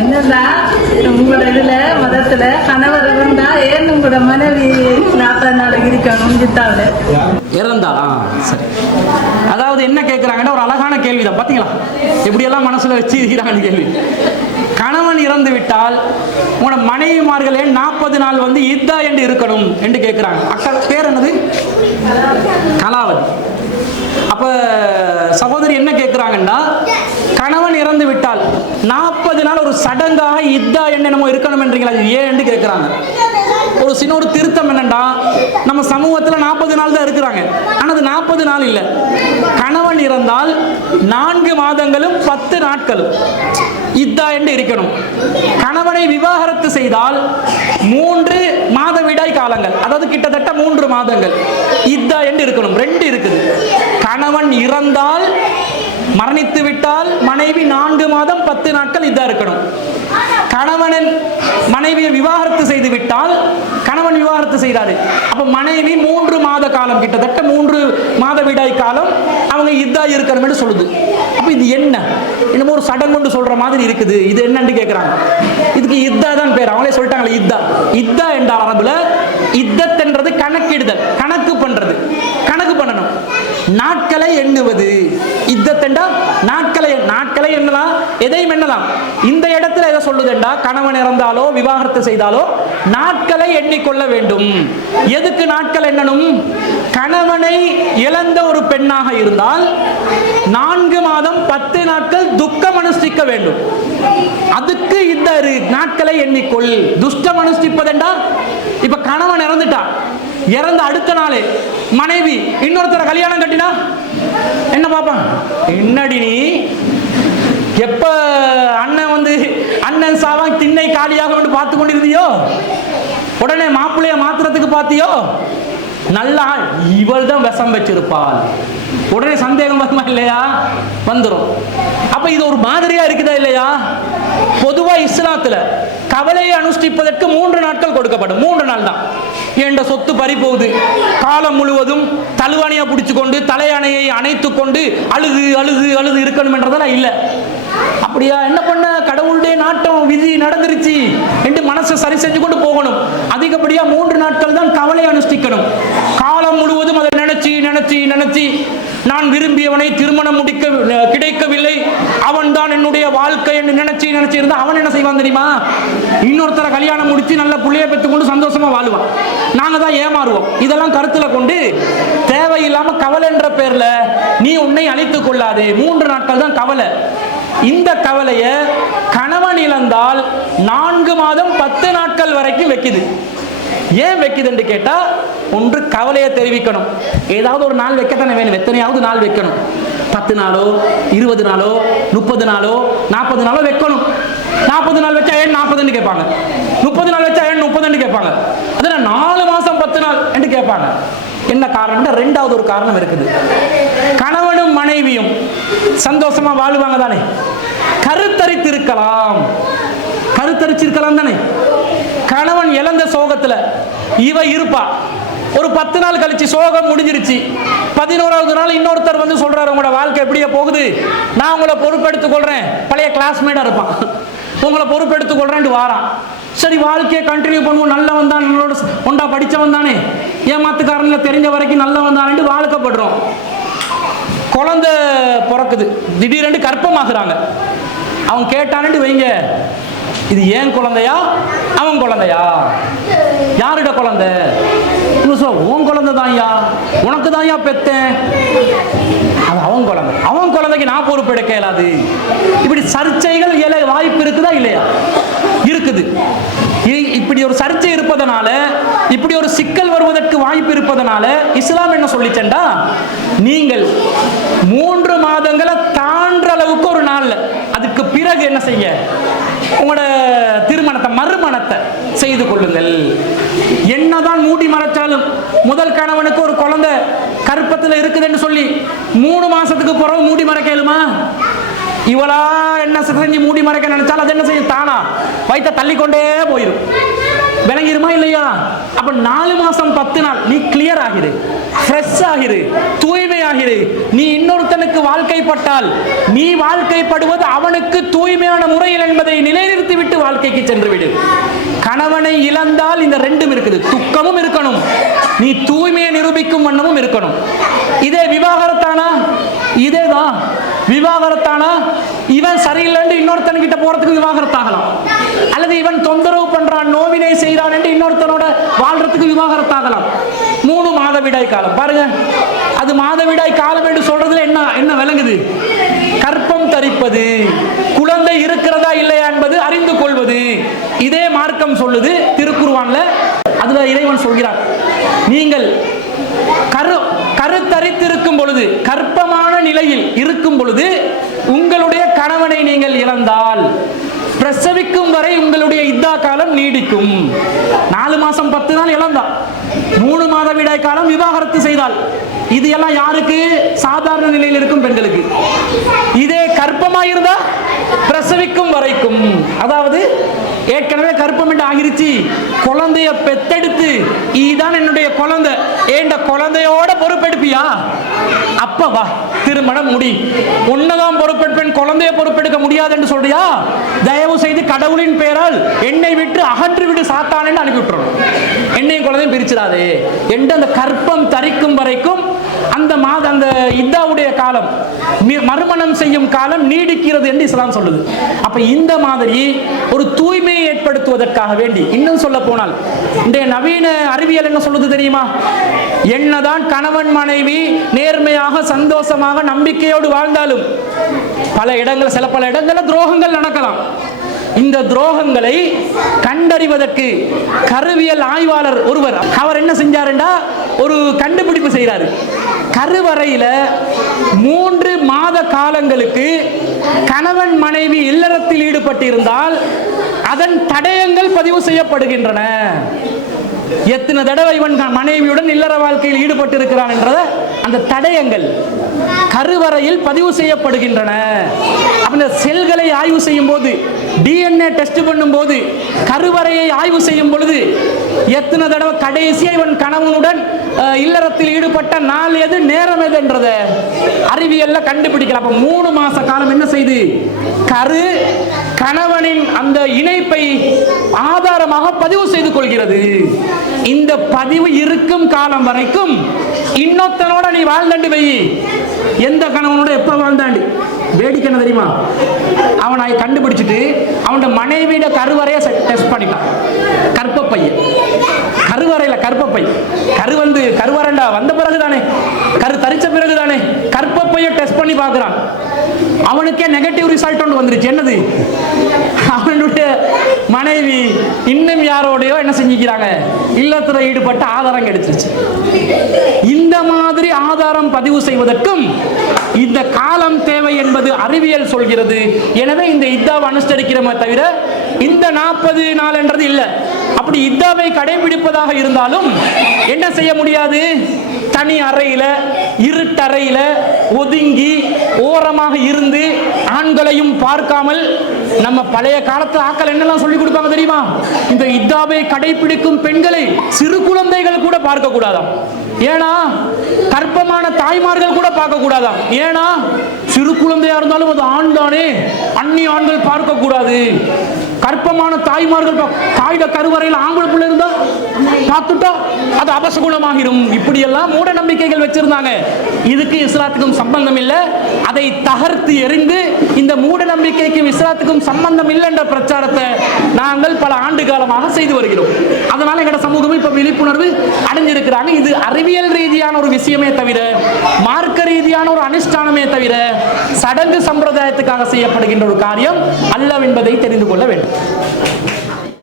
என்னடா உங்களோட இதுல மதத்துல கணவர் இருந்தா ஏன் உங்களோட மனைவி நாற்பது நாள் இருக்கணும் ஜித்தாவில் இறந்தாளா சரி. அதாவது என்ன கேட்குறாங்கன்னா ஒரு அழகான கேள்வி தான் பார்த்தீங்களா எப்படியெல்லாம் மனசில் வச்சு இருக்கிறாங்கன்னு கேள்வி. கணவன் இறந்து விட்டால் உங்களோட மனைவிமார்களே நாற்பது நாள் வந்து இத்தா என்று இருக்கணும் என்று கேட்குறாங்க அக்கா பேர் என்னது? கலாவதி. அப்ப சகோதரி என்ன கேட்குறாங்கன்னா கணவன் இறந்து விட்டால் நாற்பது நாள் ஒரு சடங்காக இத்தா என்னென்னமோ இருக்கணும் என்றீங்களா? அது ஏன் கேட்குறாங்க ஒரு சின்ன ஒரு திருத்தம் என்னண்டா? நம்ம சமூகத்தில் நாற்பது நாள் தான் இருக்கிறாங்க. ஆனால் அது நாற்பது நாள் இல்லை. கணவன் இறந்தால் நான்கு மாதங்களும் பத்து நாட்களும் இத்தா என்று இருக்கணும். கணவனை விவாகரத்து செய்தால் மூன்று மாத விடாய் காலங்கள். அதாவது கிட்டத்தட்ட மூன்று மாதங்கள். இத்தா என்று இருக்கணும் ரெண்டு இருக்குது. கணவன் இறந்தால் மரணித்து விட்டால் மனைவி நான்கு மாதம் பத்து நாட்கள் இதா இருக்கணும். கணவனின் மனைவியை விவாகரத்து செய்து விட்டால் கணவன் விவாகரத்து செய்கிறாரு அப்ப மனைவி மூன்று மாத காலம் கிட்டத்தட்ட மூன்று மாத விடாய் காலம் அவங்க இதா இருக்கணும்னு சொல்லுது. அப்ப இது என்ன? என்னமோ ஒரு சடங்குன்னு சொல்ற மாதிரி இருக்குது. இது என்னன்னு கேட்குறாங்க இதுக்கு இதா தான் பேர். அவங்களே சொல்லிட்டாங்களே இதா இத்தா என்ற அரபுல இத்தத்தென்றது கணக்கிடுதல். நாட்களை எண்ணுவது. இத்தத்தெண்டா? நாட்களை நாட்களை எண்ணலாம் எதையும் எண்ணலாம். இந்த இடத்துல எதை சொல்லுதுண்டா? கணவன் இறந்தாலோ விவாகரத்து செய்தாலோ நாட்களை எண்ணிக்கொள்ள வேண்டும். எதுக்கு நாட்கள் எண்ணணும்? கணவனை இழந்த ஒரு பெண்ணாக இருந்தால் நான்கு மாதம் பத்து நாட்கள் துக்கம் அனுஷ்டிக்க வேண்டும். அதுக்கு இந்த நாட்களை எண்ணிக்கொள். துஷ்டம் அனுஷ்டிப்பதெண்டா? இப்ப கணவன் இறந்துட்டா. இறந்த அடுத்த நாளே மனைவி இன்னொருத்தரை கல்யாணம் கட்டினா? என்ன பாப்பான் என்னடி நீ? எப்ப அண்ணன் வந்து அண்ணன் சாவான் திண்ணை காலியாக வந்து பார்த்து கொண்டிருந்தியோ? உடனே மாப்பிள்ளைய மாத்திரத்துக்கு பார்த்தியோ? நல்ல ஆள். இவள் தான் விஷம் வச்சிருப்பாள். உடனே சந்தேகம் வருமா இல்லையா? வந்துடும் அப்ப இது ஒரு மாதிரியா இருக்குதா இல்லையா? பொதுவா இஸ்லாத்துல கவலையை அனுஷ்டிப்பதற்கு மூன்று நாட்கள் கொடுக்கப்படும். மூன்று நாள் தான். என்ற சொத்து பறி போகுது? காலம் முழுவதும் தழுவானையா பிடிச்சு கொண்டு தலையணையை அணைத்து கொண்டு அழுது அழுது அழுது இருக்கணும் என்றதெல்லாம் இல்லை. அப்படியா? என்ன பண்ண? கடவுளுடைய நாட்டம் விதி நடந்துருச்சு. என்று மனசை சரி செஞ்சு கொண்டு போகணும். அதிகப்படியா மூன்று நாட்கள் தான் கவலை அனுஷ்டி காலம் முழுவதும் அதை நினைச்சு நினைச்சு நான் விரும்பியவனை திருமணம் முடிக்க கிடைக்கவில்லை. அவன் தான் என்னுடைய வாழ்க்கை என்று நினைச்சு நினைச்சு இருந்தா அவன் என்ன செய்வான் தெரியுமா? இன்னொருத்தரை கல்யாணம் முடிச்சு நல்ல பிள்ளைய பெற்றுக்கொண்டு சந்தோஷமா வாழ்வான். நாங்க தான் ஏமாறுவோம். இதெல்லாம் கருத்துல கொண்டு தேவையில்லாம கவலை என்ற பேர்ல நீ உன்னை அழித்துக் கொள்ளாதே. மூன்று நாட்கள் தான் கவலை. இந்த கவலைய கணவன் இழந்தால் நான்கு மாதம் பத்து நாட்கள் வரைக்கும் வைக்குது. ஏன் வைக்குதுன்னு கேட்டா ஒன்று கவலையை தெரிவிக்கணும். ஏதாவது ஒரு நாள் வைக்கத்தானே வேணும். எத்தனையாவது நாள் வைக்கணும். பத்து நாளோ இருபது நாளோ முப்பது நாளோ நாற்பது நாளோ வைக்கணும். நாற்பது நாள் வச்சா ஏன் நாற்பதுன்னு கேட்பாங்க? முப்பது நாள் வச்சா ஏன் முப்பதுன்னு கேட்பாங்க? அதில் நாலு மாதம் பத்து நாள் என்று கேட்பாங்க. என்ன காரணம்னா ரெண்டாவது ஒரு காரணம் இருக்குது. கணவனும் மனைவியும் சந்தோஷமா வாழுவாங்க தானே? கருத்தரித்திருக்கலாம். கருத்தரிச்சிருக்கலாம் தானே? கணவன் இழந்த சோகத்துல இவ இருப்பா. ஒரு பத்து நாள் கழிச்சு சோகம் முடிஞ்சிருச்சு. பதினோராவது நாள் இன்னொருத்தர் வந்து சொல்றாரு உங்களோட வாழ்க்கை எப்படியே போகுது. நான் உங்களை பொறுப்பெடுத்துக் கொள்றேன். பழைய கிளாஸ்மேட்டா இருப்பான். உங்களை பொறுப்பெடுத்துக் கொள்றேன்ட்டு வாரான். சரி வாழ்க்கையை கண்டினியூ பண்ணுவோம். நல்லவன் தான். நம்மளோட ஒண்டா படிச்சவன் தானே. ஏமாத்துக்காரன்ல தெரிஞ்ச வரைக்கும் நல்லவன் தானே வாழ்க்கப்படுறோம். குழந்தை பிறக்குது. திடீரென்று கற்பமாகறாங்க அவன் கேட்டானு வைங்க. இது ஏன் குழந்தையா? அவன் குழந்தையா? யாருட குழந்தை? இவன் சொல்ல உன் குழந்தை தான்யா உனக்கு தான்யா பெத்தேன். அது அவன் குழந்தை அவன் குழந்தைக்கு நான் பொறுப்பு எடுக்க இயலாது. இப்படி சர்ச்சைகள் எழ வாய்ப்பு இருக்குதா இல்லையா? இருக்குது. இ- இப்படி ஒரு சர்ச்சை இருப்பதனால இப்படி ஒரு சிக்கல் வருவதற்கு வாய்ப்பு இருப்பதனால இஸ்லாம் என்ன சொல்லிச்சேன்டா? நீங்கள் மூன்று மாதங்களை தாண்டுற அளவுக்கு ஒரு நாள்ல அதுக்கு பிறகு என்ன செய்ய? உங்களோட திருமணத்தை மறுமணத்தை செய்து கொள்ளுங்கள். என்னதான் மூடி மறைச்சாலும் முதல் கணவனுக்கு ஒரு குழந்தை கருப்பத்தில் இருக்குதுன்னு சொல்லி மூணு மாசத்துக்கு பிறகு மூடி மறைக்கலுமா? இவளா என்ன செஞ்சு மூடி மறைக்க நினைச்சாலும் அது என்ன செய்யும்? தானா? வயிற்ற தள்ளிக்கொண்டே போயிடும் விளங்கிருமா இல்லையா? அப்ப நாலு மாசம் பத்து நாள் நீ கிளியர் ஆகிரு. ஃப்ரெஷ் ஆகிரு. தூய்மை ஆகிரு நீ இன்னொருத்தனுக்கு வாழ்க்கைப்பட்டால் நீ வாழ்க்கைப்படுவது அவனுக்கு தூய்மையான முறையில் என்பதை நிலைநிறுத்தி விட்டு வாழ்க்கைக்கு சென்று விடு கணவனை இழந்தால் இந்த ரெண்டும் இருக்குது. துக்கமும் இருக்கணும். நீ தூய்மையை நிரூபிக்கும் வண்ணமும் இருக்கணும். இதே விவாகரத்தானா? இதேதான் விவாகரத்தானா? இவன் சரியில்லைன்னு இன்னொருத்தன் கிட்ட போறதுக்கு விவாகரத்தாகலாம். அல்லது இவன் தொந்தரவு பண்றான் நோவினை செய்தான் என்று இன்னொருத்தனோட வாழ்றதுக்கு விவாகரத்தாகலாம். மூணு மாதவிடாய் காலம். பாருங்க. அது மாதவிடாய் காலம் என்று சொல்றதுல என்ன என்ன விளங்குது? கற்பம் தரிப்பது. குழந்தை இருக்கிறதா இல்லையா என்பது அறிந்து கொள்வது. இதே மார்க்கம் சொல்லுது திருக்குருவான்ல அதுல இறைவன் சொல்கிறார். நீங்கள் கரு கருத்தரித்திருக்கும் பொழுது கற்பமான நிலையில் இருக்கும் பொழுது உங்களுடைய கணவனை நீங்கள் இழந்தால் பிரசவிக்கும் வரை உங்களுடைய இத்தா காலம் நீடிக்கும். நாலு மாசம் பத்து நாள் இழந்தா மூணு மாத விடாய் காலம் விவாகரத்து செய்தால். இது எல்லாம் யாருக்கு? சாதாரண நிலையில் இருக்கும் பெண்களுக்கு. இதே கற்பமா இருந்தா பிரசவிக்கும் வரைக்கும். அதாவது ஏற்கனவே கற்பம் என்று ஆகிருச்சு. குழந்தைய பெத்தெடுத்து இதுதான் என்னுடைய குழந்தை. ஏண்ட குழந்தையோட பொறுப்பெடுப்பியா? அப்ப வா திருமணம் முடி. உன்னதான் பொறுப்பெடுப்பேன் குழந்தைய பொறுப்பெடுக்க முடியாது என்று சொல்றியா? தயவு செய்து கடவுளின் பெயரால் என்னை விட்டு அகன்று விடு சாத்தானேன்னு அனுப்பி விட்டுறணும் என்னையும் குழந்தையும் பிரிச்சிடாதே. என்று அந்த கற்பம் தரிக்கும் வரைக்கும் அந்த மாத அந்த இத்தாவுடைய காலம் மறுமணம் செய்யும் காலம் நீடிக்கிறது என்று இஸ்லாம் சொல்லுது. அப்ப இந்த மாதிரி ஒரு தூய்மையை ஏற்படுத்துவதற்காக வேண்டி இன்னும் சொல்ல போனால் இன்றைய நவீன அறிவியல் என்ன சொல்லுது தெரியுமா? என்னதான் கணவன் மனைவி நேர்மையாக சந்தோஷமாக நம்பிக்கையோடு வாழ்ந்தாலும் பல இடங்கள் சில பல இடங்களில் துரோகங்கள் நடக்கலாம். இந்த துரோகங்களை கண்டறிவதற்கு கருவியல் ஆய்வாளர் ஒருவர் அவர் என்ன செஞ்சாருண்டா? ஒரு கண்டுபிடிப்பு செய்கிறாரு கருவறையில் மூன்று மாத காலங்களுக்கு கணவன் மனைவி இல்லறத்தில் ஈடுபட்டிருந்தால் அதன் தடயங்கள் பதிவு செய்யப்படுகின்றன. எத்தனை தடவை இவன் மனைவியுடன் இல்லற வாழ்க்கையில் ஈடுபட்டு இருக்கிறான் என்றத அந்த தடயங்கள் கருவறையில் பதிவு செய்யப்படுகின்றன. அப்ப செல்களை ஆய்வு செய்யும் போது டிஎன்ஏ டெஸ்ட் பண்ணும்போது கருவறையை ஆய்வு செய்யும் பொழுது எத்தனை தடவை கடைசியாக இவன் கணவனுடன் இல்லறத்தில் ஈடுபட்ட நாள் எது நேரம் எதுன்றத அறிவியல்ல கண்டுபிடிக்கலாம் அப்ப மூணு மாச காலம் என்ன செய்து? கரு கணவனின் அந்த இணைப்பை ஆதாரமாக பதிவு செய்து கொள்கிறது. இந்த பதிவு இருக்கும் காலம் வரைக்கும் இன்னொத்தனோட நீ வாழ்ந்தாண்டு வை. எந்த கணவனோட எப்ப வாழ்ந்தாண்டி? வேடிக்கை என்ன தெரியுமா? அவனை கண்டுபிடிச்சிட்டு அவனோட மனைவியோட கருவறையை டெஸ்ட் பண்ணிட்டான். கற்பப்பைய கருவறையில் கற்பப்பை கரு வந்து கருவறண்டா வந்த பிறகு தானே கரு தரிச்ச பிறகு தானே கற்பப்பையை டெஸ்ட் பண்ணி பார்க்குறான். அவனுக்கே நெகட்டிவ் ரிசல்ட் ஒன்று வந்துருச்சு. என்னது? அவனுடைய மனைவி இன்னும் யாரோடையோ என்ன செஞ்சுக்கிறாங்க? இல்லத்துல ஈடுபட்ட ஆதாரம் கிடைச்சிருச்சு. இந்த ஆதாரம் பதிவு செய்வதற்கும் இந்த காலம் தேவை என்பது அறிவியல் சொல்கிறது. எனவே இந்த இத்தாவை அனுஷ்டரிக்கிறோமே தவிர இந்த நாற்பது நாள் என்றது இல்லை. அப்படி இத்தாவை கடைபிடிப்பதாக இருந்தாலும் என்ன செய்ய முடியாது? தனி அறையில இருட்டறையில ஒதுங்கி ஓரமாக இருந்து ஆண்களையும் பார்க்காமல் நம்ம பழைய காலத்து ஆக்கள் என்னெல்லாம் சொல்லி கொடுப்பாங்க தெரியுமா? இந்த இத்தாவை கடைபிடிக்கும் பெண்களை சிறு குழந்தைகள் கூட பார்க்க கூடாதாம். ஏன்னா கற்பமான தாய்மார்கள் கூட பார்க்க ஏன்னா சிறு குழந்தையா இருந்தாலும் அது ஆண் தானே அந்நிய ஆண்கள் பார்க்க கூடாது கற்பமான தாய்மார்கள் பா- தாயோட கருவறையில் ஆம்பளை பிள்ளை இருந்தா பார்த்துட்டா அது அபசகுணமாகிடும் இப்படியெல்லாம் மூட நம்பிக்கைகள் வச்சிருந்தாங்க. இதுக்கு இஸ்லாத்துக்கும் சம்பந்தம் இல்லை. அதை தகர்த்து எறிந்து இந்த மூட நம்பிக்கைக்கும் இஸ்லாத்துக்கும் சம்பந்தம் இல்லை என்ற பிரச்சாரத்தை நாங்கள் பல ஆண்டு காலமாக செய்து வருகிறோம். அதனால எங்களோட சமூகம் இப்ப விழிப்புணர்வு அடைஞ்சிருக்கிறாங்க. இது அறிவியல் ரீதியான ஒரு விஷயமே தவிர மார்க்க ரீதியான ஒரு அனுஷ்டானமே தவிர சடங்கு சம்பிரதாயத்துக்காக செய்யப்படுகின்ற ஒரு காரியம் அல்லவென்பதை தெரிந்து கொள்ள வேண்டும். Thank you.